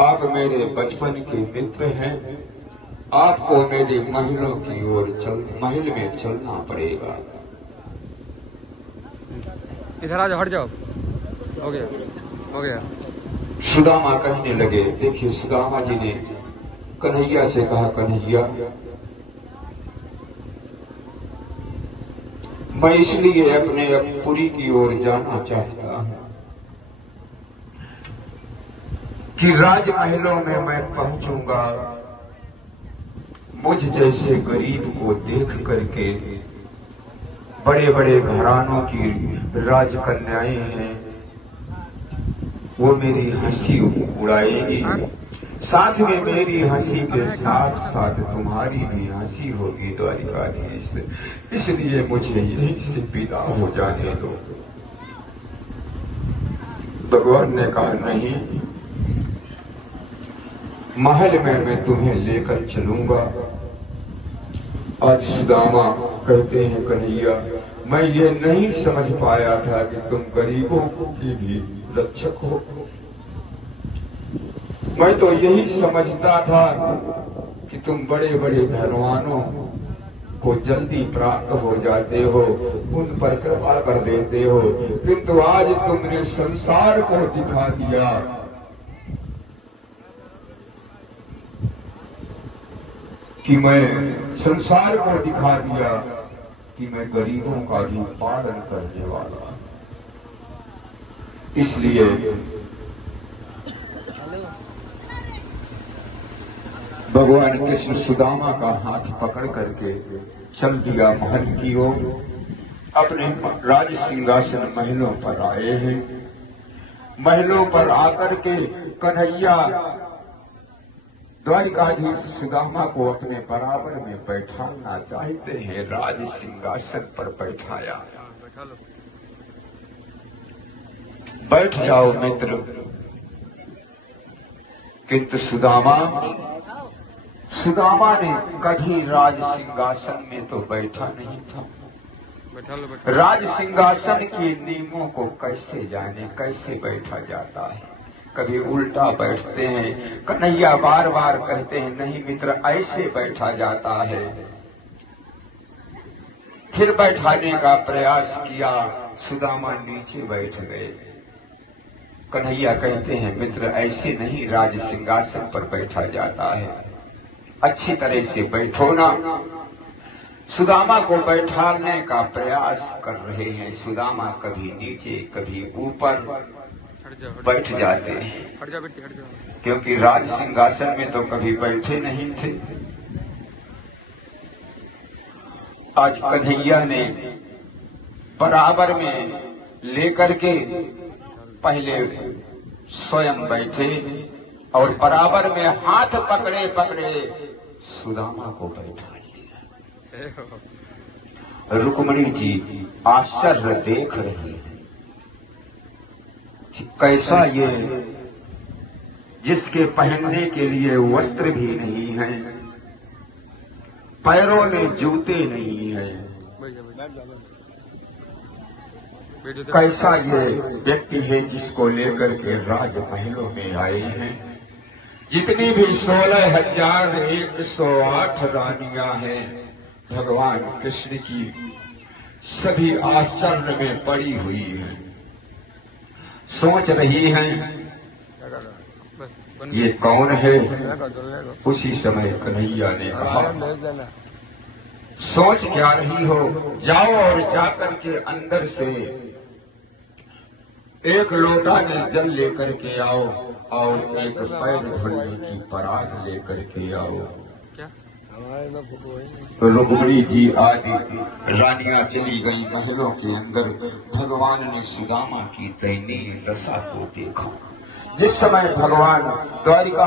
आप मेरे बचपन के मित्र हैं, आपको मेरे महलों की ओर महल में चलना पड़ेगा। इधर आ जाओ, हट जाओ। हो गया, हो गया। सुदामा कहने लगे, देखिए सुदामा जी ने कन्हैया से कहा, कन्हैया मैं इसलिए अपने पुरी की ओर जाना चाहता हूं कि राजमहलों में मैं पहुंचूंगा, मुझ जैसे गरीब को देख करके बड़े बड़े घरानों की राजकन्याएं हैं, वो मेरी हंसी उड़ाएगी, साथ में मेरी हंसी के साथ साथ तुम्हारी भी हंसी होगी द्वारिकाधीश। इसलिए मुझे यहीं से विदा हो जाने दो। भगवान ने कहा, नहीं, महल में मैं तुम्हें लेकर चलूंगा। आज सुदामा कहते हैं, कन्हैया मैं ये नहीं समझ पाया था कि तुम गरीबों की भी रक्षक हो। मैं तो यही समझता था कि तुम बड़े बड़े धनवानों को जल्दी प्राप्त हो जाते हो, उन पर कृपा कर देते हो, किंतु आज तुमने संसार को दिखा दिया कि संसार को दिखा दिया कि मैं गरीबों का भी पालन करने वाला। इसलिए भगवान कृष्ण सुदामा का हाथ पकड़ करके चल दिया महल की ओर। अपने राज सिंहासन महलों पर आए हैं। महलों पर आकर के कन्हैया द्वारिकाधीश सुदामा को अपने बराबर में बैठाना चाहते हैं। राज सिंहासन पर बैठाया। बैठ जाओ मित्र। किंतु सुदामा ने कभी राज सिंहासन में तो बैठा नहीं था। राज सिंहासन के नियमों को कैसे जाने, कैसे बैठा जाता है। कभी उल्टा बैठते हैं। कन्हैया बार बार कहते हैं, नहीं मित्र, ऐसे बैठा जाता है। फिर बैठाने का प्रयास किया, सुदामा नीचे बैठ गए। कन्हैया कहते हैं, मित्र ऐसे नहीं राज सिंहासन पर बैठा जाता है, अच्छी तरह से बैठो ना। सुदामा को बैठाने का प्रयास कर रहे हैं। सुदामा कभी नीचे कभी ऊपर बैठ जाते हैं, क्योंकि राज सिंहासन में तो कभी बैठे नहीं थे। आज कन्हैया ने बराबर में लेकर के पहले स्वयं बैठे और बराबर में हाथ पकड़े पकड़े सुदामा को बैठा लिया। रुक्मिणी जी आश्चर्य देख रही है कि कैसा ये, जिसके पहनने के लिए वस्त्र भी नहीं है, पैरों में जूते नहीं है, कैसा ये व्यक्ति है जिसको लेकर के राजमहलों में आए हैं। जितनी भी 16,108 रानियां हैं भगवान कृष्ण की, सभी आश्चर्य में पड़ी हुई हैं, सोच रही हैं ये कौन है। उसी समय कन्हैया ने कहा, सोच क्या रही हो, जाओ और जाकर के अंदर से एक लोटा में जल लेकर के आओ और एक पैर धोने की परात लेकर के आओ। रुक्मिणी जी आदि रानियां चली गई महलों के अंदर। भगवान ने सुदामा की दयनीय दशा को देखा। जिस समय भगवान द्वारिका